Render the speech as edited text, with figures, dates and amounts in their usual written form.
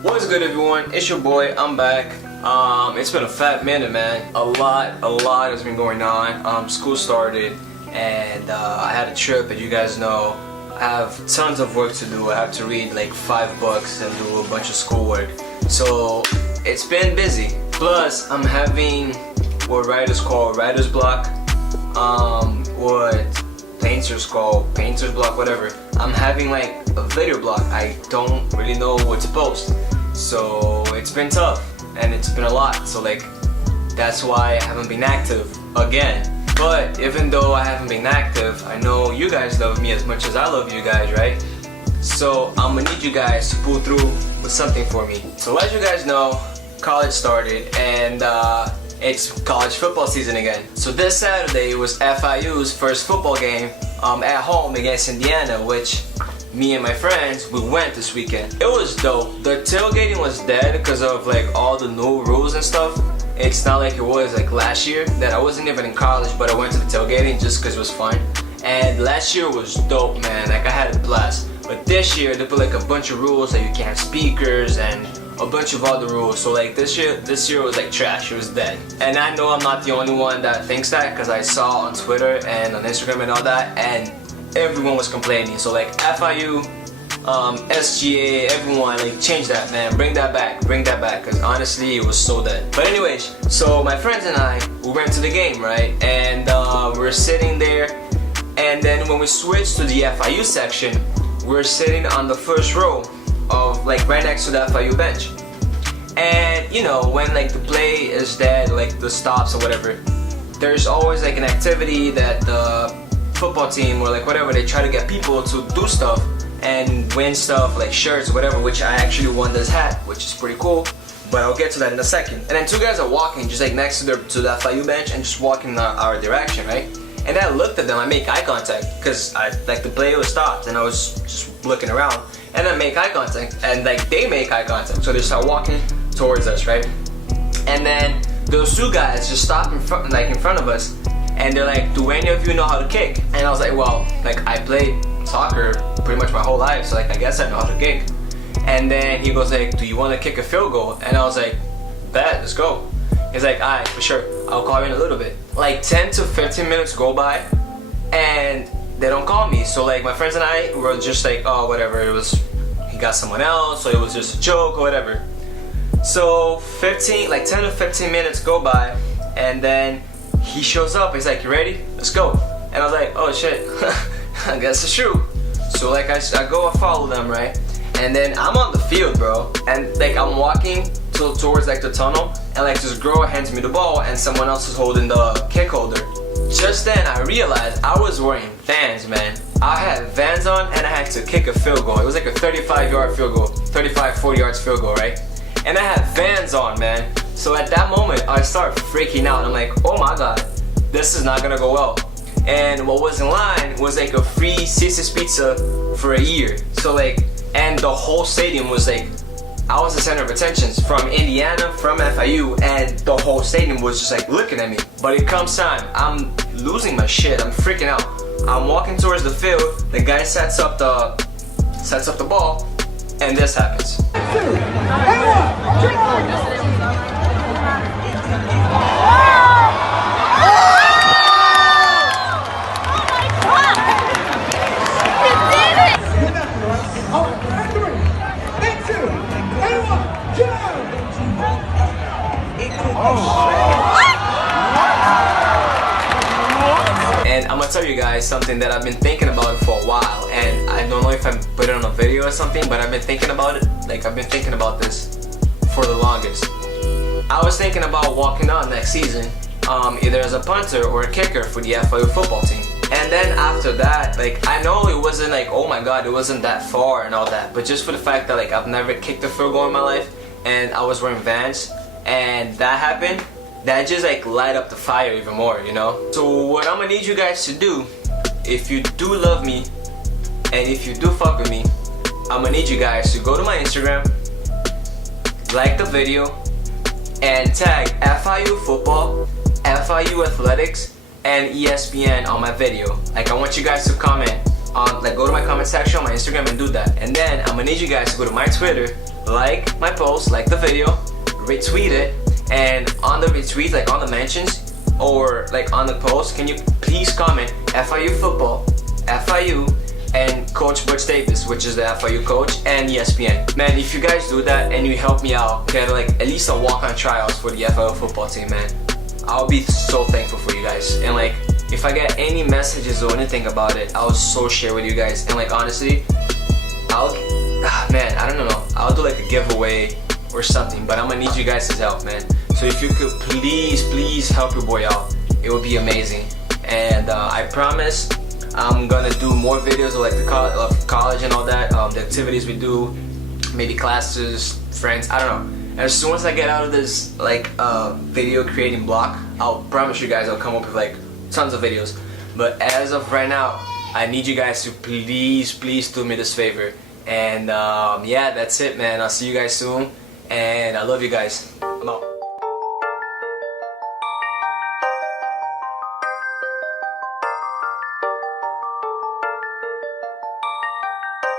What's good, everyone? It's your boy. I'm back. It's been a fat minute, man. A lot has been going on. School started, and I had a trip, as you guys know. I have tons of work to do. I have to read like 5 books and do a bunch of schoolwork. So it's been busy. Plus, I'm having what writers call writer's block. What painters call painter's block, whatever. I'm having like a video block. I don't really know what to post. So it's been tough and it's been a lot. So like that's why I haven't been active again. But even though I haven't been active, I know you guys love me as much as I love you guys, right? So I'm gonna need you guys to pull through with something for me. So as you guys know, college started and it's college football season again. So this Saturday was FIU's first football game at home against Indiana, which me and my friends, we went this weekend. It was dope. The tailgating was dead because of like all the new rules and stuff. It's not like it was like last year that I wasn't even in college, but I went to the tailgating just because it was fun. And last year was dope, man. Like I had a blast. But this year they put like a bunch of rules that you can't have speakers and a bunch of other rules. So like this year was like trash. It was dead. And I know I'm not the only one that thinks that, because I saw on Twitter and on Instagram and all that, and everyone was complaining. So like FIU, SGA, everyone, like change that, man. Bring that back, because honestly it was so dead. But anyways, so my friends and I, we went to the game, right? And we're sitting there, and then when we switched to the FIU section, we're sitting on the first row of like right next to the FIU bench. And you know, when like the play is dead, like the stops or whatever, there's always like an activity that the football team or like whatever, they try to get people to do stuff and win stuff like shirts or whatever, which I actually won this hat, which is pretty cool, but I'll get to that in a second. And then 2 guys are walking just like next to the FIU bench and just walking in our direction, right? And I looked at them, I make eye contact because I like the play was stopped and I was just looking around, and I make eye contact and like they make eye contact, so they start walking towards us, right? And then those 2 guys just stop in front of us, and they're like, do any of you know how to kick? And I was like, well, like I played soccer pretty much my whole life, so like I guess I know how to kick. And then he goes like, do you want to kick a field goal? And I was like, bet, let's go. He's like, alright, for sure, I'll call you in a little bit. Like 10 to 15 minutes go by and they don't call me. So like my friends and I were just like, oh whatever, he got someone else, so it was just a joke or whatever. So 10 to 15 minutes go by, and then he shows up. He's like, you ready? Let's go. And I was like, oh shit, I guess it's true. So like I go and follow them, right? And then I'm on the field, bro, and like I'm walking towards like the tunnel, and like this girl hands me the ball and someone else is holding the kick holder. Just then I realized I was wearing Vans, man. I had Vans on and I had to kick a field goal. It was like a 35-yard field goal, 40 yards field goal, right? And I had Vans on, man. So at that moment I start freaking out. I'm like, oh my god, this is not gonna go well. And what was in line was like a free Cece's pizza for a year. So like, and the whole stadium was like, I was the center of attention from Indiana, from FIU, and the whole stadium was just like looking at me. But it comes time, I'm losing my shit, I'm freaking out. I'm walking towards the field, the guy sets up the ball, and this happens. And I'm gonna tell you guys something that I've been thinking about for a while, and I don't know if I put it on a video or something, but I've been thinking about it. Like I've been thinking about this for the longest. I was thinking about walking on next season, either as a punter or a kicker for the FIU football team. And then after that, like I know it wasn't like, oh my god, it wasn't that far and all that, but just for the fact that like I've never kicked a field goal in my life, and I was wearing Vans, and that happened, that just like light up the fire even more, you know? So what I'm gonna need you guys to do, if you do love me and if you do fuck with me, I'm gonna need you guys to go to my Instagram, like the video, and tag FIU football, FIU athletics, and ESPN on my video. Like I want you guys to comment on, like go to my comment section on my Instagram and do that. And then I'm gonna need you guys to go to my Twitter, like my post, like the video, retweet it, and on the retweet, like on the mentions or like on the post, can you please comment FIU football, FIU, and Coach Butch Davis, which is the FIU coach, and ESPN. Man, if you guys do that and you help me out, get like at least a walk-on tryouts for the FIU football team, man, I'll be so thankful for you guys. And like, if I get any messages or anything about it, I'll so share with you guys. And like, honestly, man, I don't know, I'll do like a giveaway or something, but I'm gonna need you guys' help, man. So if you could please help your boy out, it would be amazing. And I promise I'm gonna do more videos of like the college and all that, the activities we do, maybe classes, friends, I don't know. And as soon as I get out of this like video creating block, I'll promise you guys I'll come up with like tons of videos. But as of right now, I need you guys to please do me this favor. And yeah, that's it, man. I'll see you guys soon, and I love you guys.